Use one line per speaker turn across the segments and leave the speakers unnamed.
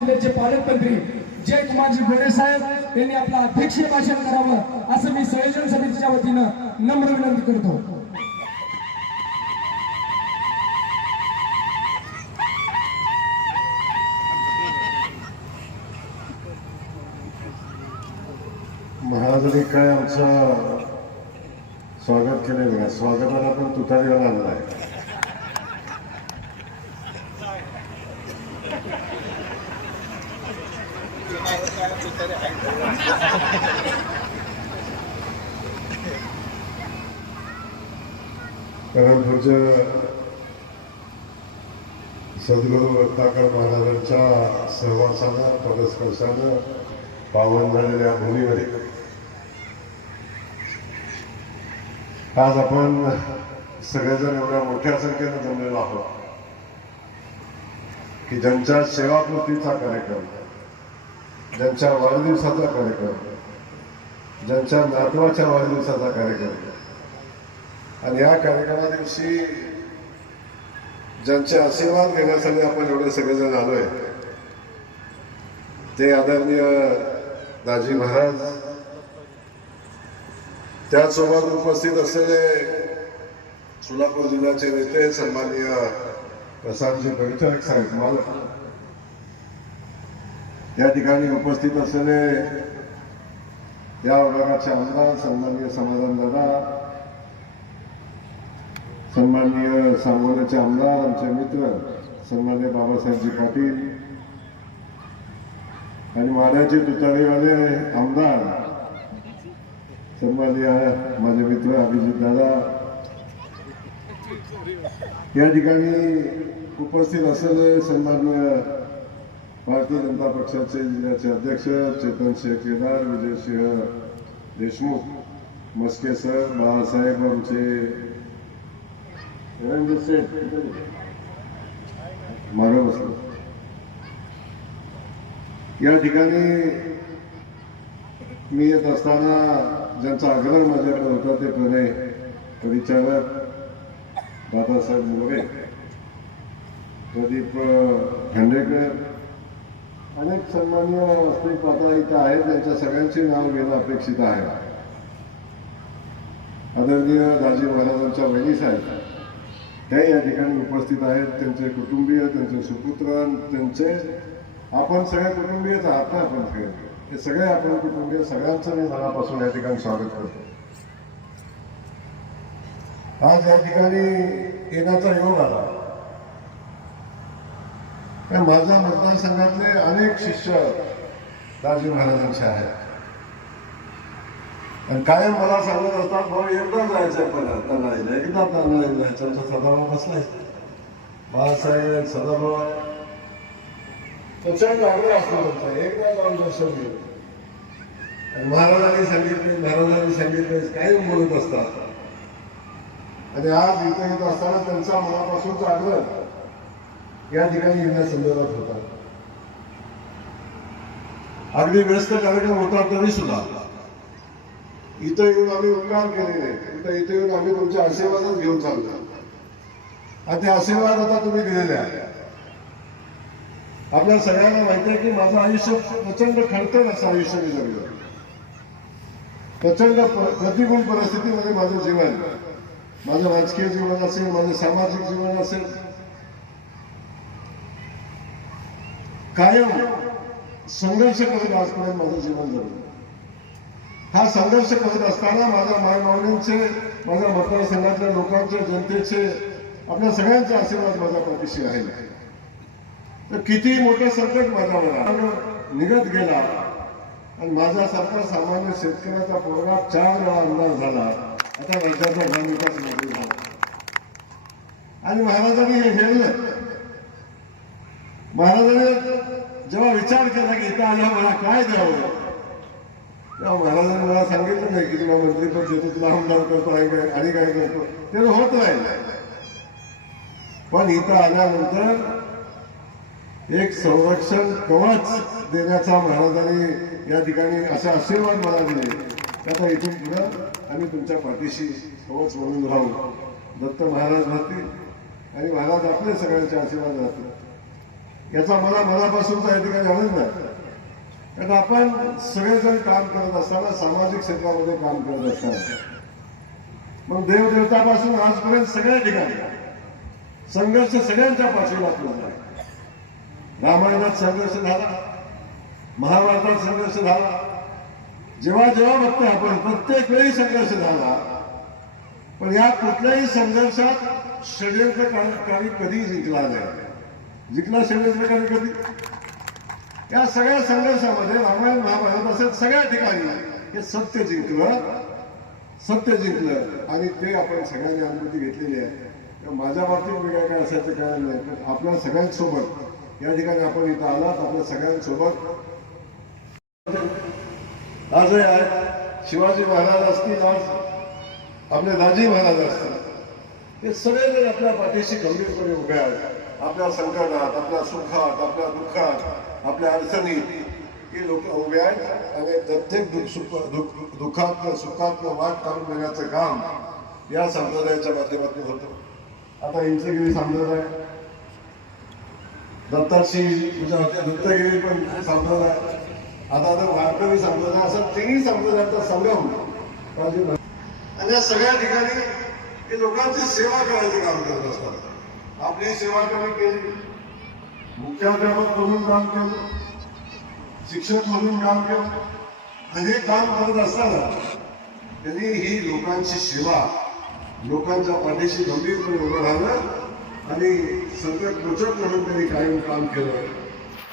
जिल्ह्याचे पालकमंत्री जयकुमारजी गोरे साहेब यांनी आपलं अध्यक्षीय भाषण करावं असं मी संयोजन समितीच्या वतीनं नम्र विनंती करतो.
महाराजांनी काय आमचं स्वागत केले बघा स्वागताला पण तुतारीला लागला आहे कारण पुढच्या सद्गुरू रत्नाकर महाराजांच्या सहवासानं पदस्पर्शानं पावन झालेल्या भूमीमध्ये आज आपण सगळेजण एवढ्या मोठ्या संख्येनं जमलेलो आहोत की ज्यांच्या सेवाकृतीचा कार्यक्रम ज्यांच्या वाढदिवसाचा कार्यक्रम. ज्यांच्या नातवाच्या वाढदिवसाचा कार्यक्रम. आणि या कार्यक्रमा दिवशी ज्यांचे आशीर्वाद घेण्यासाठी आपण एवढे सगळेजण आलोय ते आदरणीय दाजी महाराज त्याचसोबत उपस्थित असलेले सोलापूर जिल्ह्याचे नेते सन्माननीय प्रसादजी बैठक साहेब मला या ठिकाणी उपस्थित असलेले या विभागाचे आमदार सन्माननीय समाधान दादा सन्माननीय सांगोल्याचे आमदार आमचे मित्र सन्मान्य बाबासाहेबजी पाटील आणि माड्याचे तुतारीवाले आमदार सन्माननीय माझे मित्र अभिजित दादा. या ठिकाणी उपस्थित असलेले सन्माननीय भारतीय जनता पक्षाचे जिल्ह्याचे अध्यक्ष चेतन शेख केदार विजयसिंह देशमुख मस्के सर बाळासाहेब आमचे रवींद्र शेठ या ठिकाणी मी येत असताना ज्यांचा आग्रह माझ्याकडे होता ते प्रणय परिचालक दादासाहेब मोरे प्रदीप खांडेकर अनेक सन्मान्य वास्तविक पात्र इथं आहेत त्यांच्या सगळ्यांची नाव घेणं अपेक्षित आहे. आदरणीय दाजी महाराजांच्या बहिणी साहेब त्या या ठिकाणी उपस्थित आहेत. त्यांचे कुटुंबीय त्यांचे सुपुत्र त्यांचे आपण सगळे कुटुंबीयच आहात ना आपण सगळे. हे सगळे आपण कुटुंबीय सगळ्यांचं मी मनापासून या ठिकाणी स्वागत करतो. आज या ठिकाणी येण्याचा योग आला. कारण माझ्या मतदारसंघातले अनेक शिष्य दाजी महाराजांचे आहेत. आणि कायम मला सांगत असतात भाऊ एकदा जायचं पण तनाईला एकदा तनाईला जायचं आमचा सदाभाऊ बसलाय. बाळासाहेब सदाभाऊ प्रचंड आग्रह असतो त्यांचा एकदा जाऊन दर्शन घेऊ आणि महाराजांनी सांगितले महाराजांनी सांगितले कायम बोलत असतात. आणि आज इथं येत असताना त्यांचा मनापासूनचा आग्रह या ठिकाणी येण्यासंदर्भात होता. अगदी व्यस्त कार्यक्रम होता तरी सुद्धा. इथं येऊन आम्ही उपकार केलेले इथं इथं येऊन आम्ही तुमचे आशीर्वादच घेऊन चाललो. आणि ते आशीर्वाद आता तुम्ही दिलेले आहे आपल्या सगळ्यांना माहिती आहे की माझं आयुष्य प्रचंड खडतर असं आयुष्य मी जगलं. प्रचंड प्रतिकूल परिस्थितीमध्ये माझं जीवन. माझं राजकीय जीवन असेल माझं सामाजिक जीवन असेल कायम संघर्ष करत असताना माझं जीवन झालं हा संघर्ष करत असताना माझ्या मायमावणींचे माझ्या मतदारसंघातल्या लोकांचे जनतेचे आपल्या सगळ्यांचे आशीर्वाद माझ्या पाठीशी आहे तर किती मोठं संकट माझ्यावर निघत गेला आणि माझ्यासारखा सामान्य शेतकऱ्याचा पोरगा चार वेळा आमदार झाला आता राज्याचा ग्रामविकास मंत्री झाला. आणि महाराजांनी हे हेरलं. महाराजांनी जेव्हा विचार केला की इथं आल्या मला काय द्यावं? तेव्हा महाराजांनी मला सांगितलं नाही की तुला मंत्रीपद देतो तुला आमदार करतो आणि काय आणि काय करतो. ते होत राहिलं. पण इथं आल्यानंतर एक संरक्षण कवच देण्याचा महाराजांनी या ठिकाणी असे आशीर्वाद मला दिले. त्याचा आता इथून पुढं आम्ही तुमच्या पाठीशी कवच म्हणून राहू. दत्त महाराज राहतील आणि महाराज आपले सगळ्यांचे आशीर्वाद राहतील. याचा मला मनापासूनचा या ठिकाणी आनंद आहे. कारण आपण सगळेजण काम करत असताना सामाजिक क्षेत्रामध्ये काम करत असताना. मग देवदेवतापासून आजपर्यंत सगळ्या ठिकाणी संघर्ष सगळ्यांच्या पाठीला आपल्याला आहे रामायणात संघर्ष झाला महाभारतात संघर्ष झाला. जेव्हा जेव्हा बघतोय आपण प्रत्येक वेळी संघर्ष झाला. पण या कुठल्याही संघर्षात षडयंत्रकारी कधी जिंकला नाही. जिंकला षडयंत्रकारी कधी? या सगळ्या संघर्षामध्ये रामायण महाभारत असं सगळ्या ठिकाणी हे सत्य जिंकलं. सत्य जिंकलं. आणि ते आपण सगळ्यांनी अनुभूती घेतलेली आहे. माझ्या बाबतीत वेगळं काय असायचं काय नाही पण आपल्या सगळ्यांसोबत या ठिकाणी आपण इथं आलात आपल्या सगळ्यांसोबत. आजही आहे शिवाजी महाराज असतील आज आपले दाजी महाराज असतील. हे सगळेजण आपल्या पाठीशी गंभीरपणे उभे आहेत. आपल्या संकटात आपल्या सुखात आपल्या दुःखात आपल्या अडचणीत. ही लोक उभे आहेत आणि प्रत्येक दुःख दुःखातलं सुखातलं वाट काढून देण्याचं काम या संप्रदायाच्या माध्यमातून होतं. आता इंचगिरी संप्रदाय दत्ताची पूजा होते दत्तगिरी पण संप्रदाय. आता आता वारकरी संप्रदाय असं तिन्ही संप्रदायाचा संगम. आणि या सगळ्या ठिकाणी लोकांची सेवा करायचं काम करत असतात. आपली सेवा कमी केली. मुख्याध्यापक म्हणून काम केलं. शिक्षक म्हणून काम केलं. हे काम करत असताना त्यांनी ही लोकांची सेवा लोकांच्या पाठीशी गंभीरपणे उभं राहिलं आणि सगळं मोचक म्हणून त्यांनी कायम काम केलं.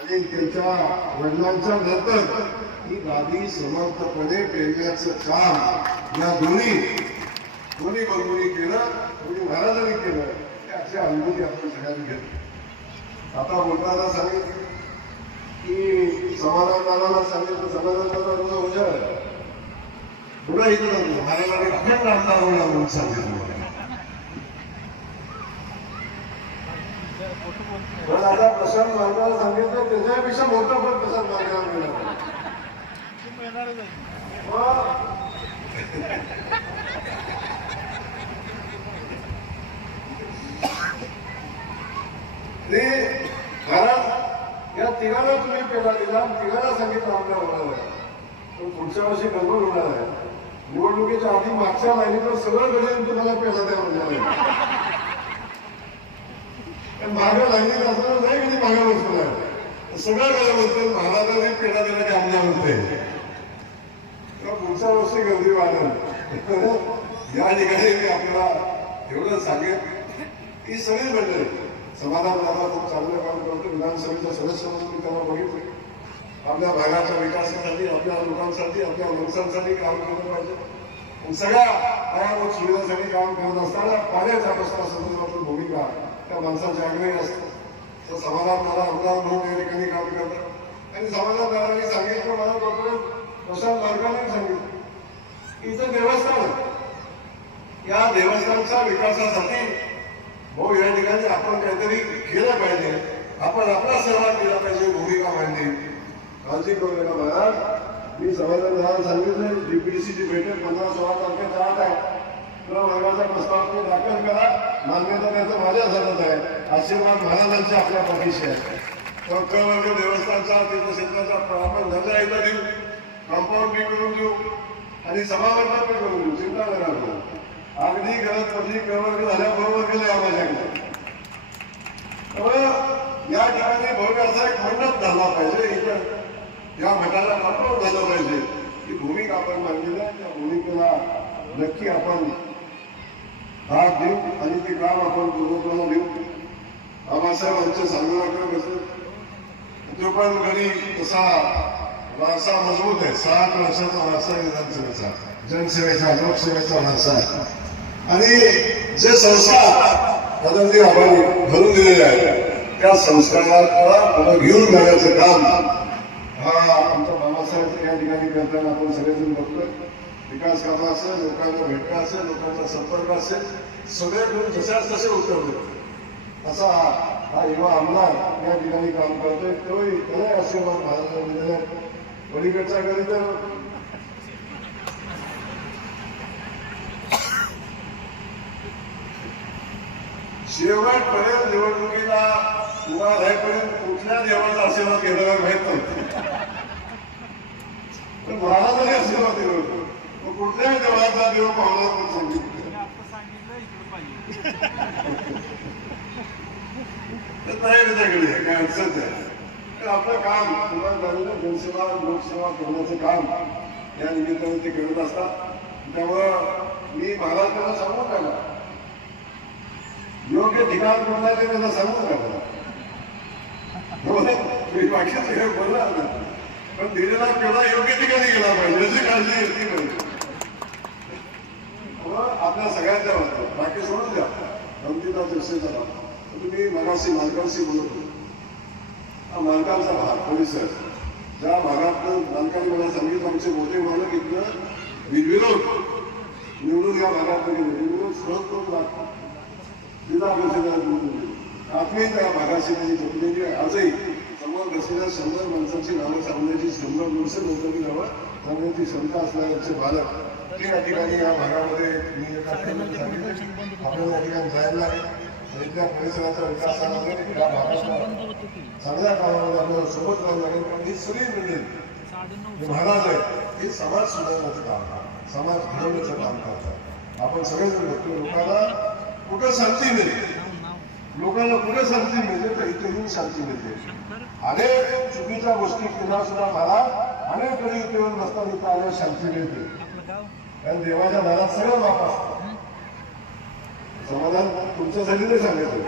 आणि त्यांच्या वडिलांच्या नंतर ही गादी समर्थपणे पेरण्याचं काम या दोन्ही दोन्ही बंधूंनी केलं दोन्ही महाराजांनी केलं. अशी अनुभूती आपण सगळ्यांनी घेतली आता बोलताना सांगितलं की समाधान दादाला सांगितलं समाधान दादा तुझा आहे. पुढे इथं जातो. महाराजांनी अखंड आमदार होणार म्हणून सांगितलं. पण आता प्रशांत मार्गाला सांगितलं त्याच्यापेक्षा मोठं पण प्रशांत मार्गाला मिळालं ते कारण या तिघांना तुम्ही पेला दिला तिघांना सांगितलं आमच्या होणार आहे पण पुढच्या वर्षी गडबड होणार आहे. निवडणुकीच्या आधी मागच्या लाईनीवर सगळं गडीन तुम्हाला पेला द्या म्हणजे मागं लाईनीत असणार नाही कधी मागं बसणार सगळं गडं बोलते महाराजाने पेढा देण्याचे आमदार होते पुढच्या वर्षी गर्दी वाढेल. या ठिकाणी मी आपल्याला एवढं सांगेन की सगळी मंडळी समाधान दादा खूप चांगलं काम करतो. विधानसभेचा सदस्य म्हणून मी त्यांना बघितले. आपल्या भागाच्या विकासासाठी आपल्या लोकांसाठी आपल्या माणसांसाठी काम केलं पाहिजे. आणि सगळ्या पायाभूत सुविधांसाठी काम करत असताना पाण्याच्या प्रश्नासंदर्भातली भूमिका त्या माणसाच्या आग्रही असते. तर समाधान दादा आमदार म्हणून या ठिकाणी काम करतात. आणि समाधान दादांनी सांगितलं मला डॉक्टर प्रशांत मार्गाने सांगितलं की इथं देवस्थान या देवस्थानच्या विकासासाठी भाऊ या ठिकाणी आपण काहीतरी केलं पाहिजे. आपण आपला सहभाग केला पाहिजे भूमिका मांडली. काळजी करू नका महाराज मी समाधान सांगितलं डीपीडीसीची बैठक पंधरा सोळा तारखेच्या आठ आहे. तर वर्गाचा प्रस्ताव तुम्ही दाखल करा. मान्यता त्याचं माझ्या हातात आहे. आशीर्वाद महाराजांचे आपल्या पाठीशी आहे. तर क वर्ग देवस्थानचा तीर्थक्षेत्राचा आपण धंदा एकदा देऊ कंपाऊंड बी करून देऊ. आणि समावर्तन बी करून देऊ. चिंता करा अगदी गरज पडली क झाल्याबरोबर गेले या माझ्याकडे या ठिकाणी भव्य असा एक मंडप झाला पाहिजे इथं या मठाला कंपाऊंड झालं पाहिजे. ही भूमिका आपण मांडलेली आहे त्या भूमिकेला नक्की आपण हात देऊ आणि ते काम आपण पूर्वपणाला देऊ. आबासाहेबांच्या सांगण्याकडे बसले. तो पण घरी तसा वारसा मजबूत आहे. साठ वर्षाचा वारसा विधानसभेचा जनसेवेचा लोकसेवेचा वारसा आहे. आणि जे संस्कार आदरणीय आबांनी भरून दिलेले आहेत त्या संस्काराला पुढे घेऊन जाण्याचं काम हा आमचा बाबासाहेब या ठिकाणी करताना आपण सगळेजण बघतोय. विकास कामा असेल लोकांना भेटणं असेल लोकांचा संपर्क असेल सगळे मिळून जशाच तसे उतरले. असा हा युवा आमदार या ठिकाणी काम करतोय तोही त्याला आशीर्वाद महाराजांनी दिले पलीकडच्या घरी तर शेवटपर्यंत निवडणुकीला उभा राहीपर्यंत कुठल्या देवाचा आशीर्वाद घेतला माहीत नव्हतं. महाराजांनी आशीर्वाद दिला होता. मग कुठल्याही देवाचा देव म्हणून सांगितलं. नाही त्याच्याकडे काय अडचण नाही. आपलं काम इमानदारीनं जनसेवा लोकसेवा करण्याचं काम या निमित्ताने ते करत असतात. त्यामुळं मी महाराजांना सांगू का योग्य ठिकाण कोणता ते त्याचा सांगू का हो, मी बाकीच हे बोलला ना पण दिलेला पेढा योग्य ठिकाणी गेला पाहिजे याची काळजी घेतली पाहिजे. हो, आपल्या सगळ्यांच्या बाबतीत बाकी सोडून द्या. गमतीचा चर्चेचा झाला. तुम्ही मगाशी मालकांशी बोलत होतो. हा मालकांचा भाग परिसर ज्या भागात मालकांनी मला सांगितलं आमचे मोठे मालक इथं विरोध. निवडून या भागात निवडून सहज करून लागतात जिल्हा परिषदेला आत्मीय त्या भागाशी त्यांनी जोडलेली आहे. आजही समोर बसलेल्या शंभर माणसांची नावं सांगण्याची शंभर वर्ष नंतर नावं सांगण्याची क्षमता असणाऱ्यांचे बालक ते या ठिकाणी या भागामध्ये मी एका आपल्याला या ठिकाणी जायला इथल्या परिसराच्या विकासामध्ये या भागाच्या चांगल्या कामामध्ये आपल्याला सोबत राहावं लागेल. पण ही सगळी मिळेल महाराज आहेत हे समाज सुधारण्याचं काम समाज घडवण्याचं काम करतात. आपण सगळेजण बघतो लोकांना कुठं शांती मिळते लोकांना कुठे शांती मिळते? तर इथे येऊन शांती मिळते. अनेक चुकीच्या गोष्टी केल्या सुद्धा मला अनेक कधी इथे येऊन बसताना इथं आल्यावर शांती मिळते. कारण देवाच्या घरात सगळं बाप असतं. समाधान तुमच्यासाठी नाही सांगायचं.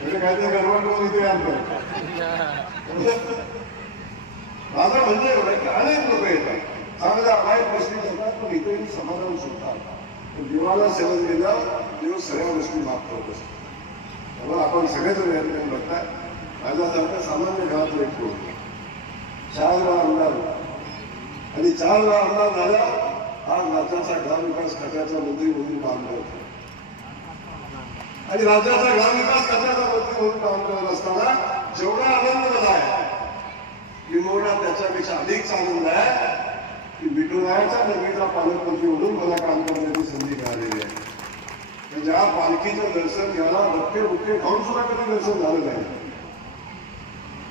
म्हणजे काय ते गडबड करून इथे याल माझं म्हणजे एवढं की अनेक लोक येतात. चांगल्या वाईट गोष्टी करतात पण इथे समाधान सुटतात देवाला सेवन दिलं देव सगळ्या गोष्टी माफ करत. असतो त्यामुळे आपण सगळेजण या ठिकाणी बघताय माझ्यासारखं सामान्य घरात एक पोर चार वेळा आमदार आणि चार वेळा आमदार झाला आज राज्याचा ग्रामविकास खात्याचा मंत्री म्हणून काम करत. आणि राज्याचा ग्रामविकास खात्याचा मंत्री म्हणून काम करत असताना जेवढा आनंद मला आहे किंबहुना त्याच्यापेक्षा अधिक आनंद आहे. की विठुरायाच्या नगरीचा पालकमंत्री म्हणून मला काम करण्याची संधी मिळालेली आहे. ज्या पालखीचं दर्शन घ्यायला धक्के बुक्के खाऊन सुद्धा कधी दर्शन झालं नाही.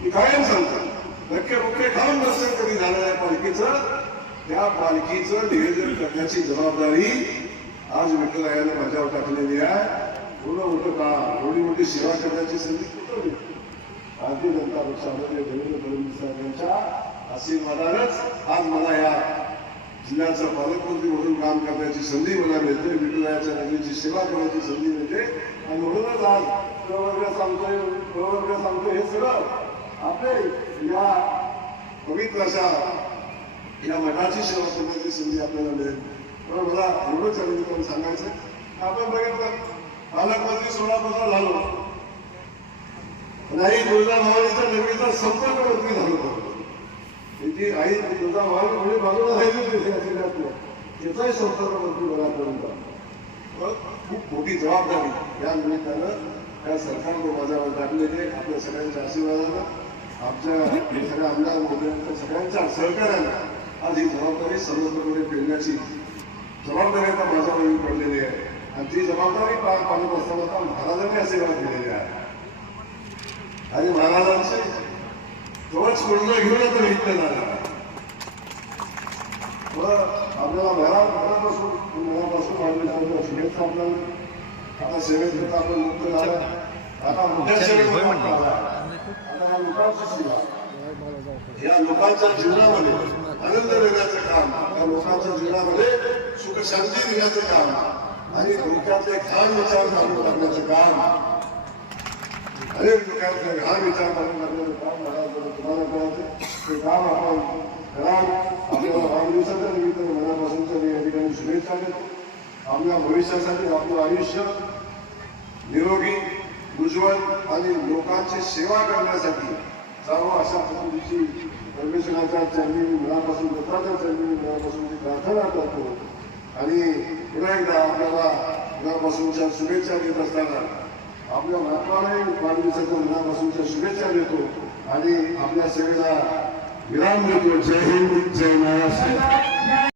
मी कायम सांगतो धक्के बुक्के खाऊन दर्शन कधी झालं नाही पालखीचं? त्या पालखीचं नियोजन करण्याची जबाबदारी आज विठुरायाने माझ्यावर टाकलेली आहे. थोडं मोठं का? थोडी मोठी सेवा करण्याची संधी कुठं भारतीय जनता पक्षामध्ये देवेंद्र फडणवीस साहेबांच्या आशीर्वादानच आज मला या जिल्ह्याचा पालकमंत्री म्हणून काम करण्याची संधी मला मिळते विठुरायाच्या नगरीची सेवा करण्याची संधी मिळते. आणि म्हणूनच आज प्रवर्ग सांगतोय प्रवर्ग सांगतोय हे सगळं. आपले या पवित्र अशा या मठाची सेवा करण्याची संधी आपल्याला मिळेल. पण मला एवढंच अभिनंदन सांगायचं आपण बघितलं पालकमंत्री सोळा झालो. नाही दुर्गा भवानीच्या नगरीचा संपर्क मंत्री झालो. होतो त्याची आई तुझा भवानी म्हणजे बाजूला राहिली होती या त्याचाही संपर्क मंत्री बघापर्यंत खूप मोठी जबाबदारी या निमित्तानं त्या सरकारनं माझ्यावर टाकलेली आहे आपल्या सगळ्यांच्या आशीर्वादानं आमच्या सगळ्या आमदार मोदयांच्या सगळ्यांच्या सहकार्यानं आज ही जबाबदारी सर्वत्रपणे पेलण्याची जबाबदारी आता माझ्यावर पडलेली आहे. आणि ती जबाबदारी पार पाडत असताना महाराजांनी आशीर्वाद दिलेले आहे. आणि महाराजांचे कवच कोणतं घेऊन आता इथं झाला व आपल्याला घरात घरापासून मनापासून वाढलेल्या शुभेच्छा आपल्याला. आता सेवेत होता आपण मुक्त झाला. आता मोठ्या सेवेत. आता या लोकांची सेवा या लोकांच्या जीवनामध्ये आनंद देण्याचं काम या लोकांच्या जीवनामध्ये सुख शांती देण्याचं काम आणि डोक्यातले घाण विचार काढून टाकण्याचं काम अनेक लोकांचे घाण विचार करून लागलेलं काम मला तुम्हाला कळायचं ते काम आपण कराल आपल्याला वाढदिवसाच्या निमित्ताने मनापासूनच्या या ठिकाणी शुभेच्छा देतो आपल्या भविष्यासाठी आपलं आयुष्य निरोगी उज्ज्वल आणि लोकांची सेवा करण्यासाठी जावं अशा पद्धतीची परमेश्वराच्या चरणी मी मनापासून दत्ताच्या चरणी मी प्रार्थना करतो आणि पुन्हा एकदा आपल्याला मनापासूनच्या शुभेच्छा देत असताना आपल्या महात्मालाही वाढदिवसाच्या मनापासूनच्या शुभेच्छा देतो. आणि आपल्या सेवेला विराम देतो. जय हिंद जय महाराष्ट्र.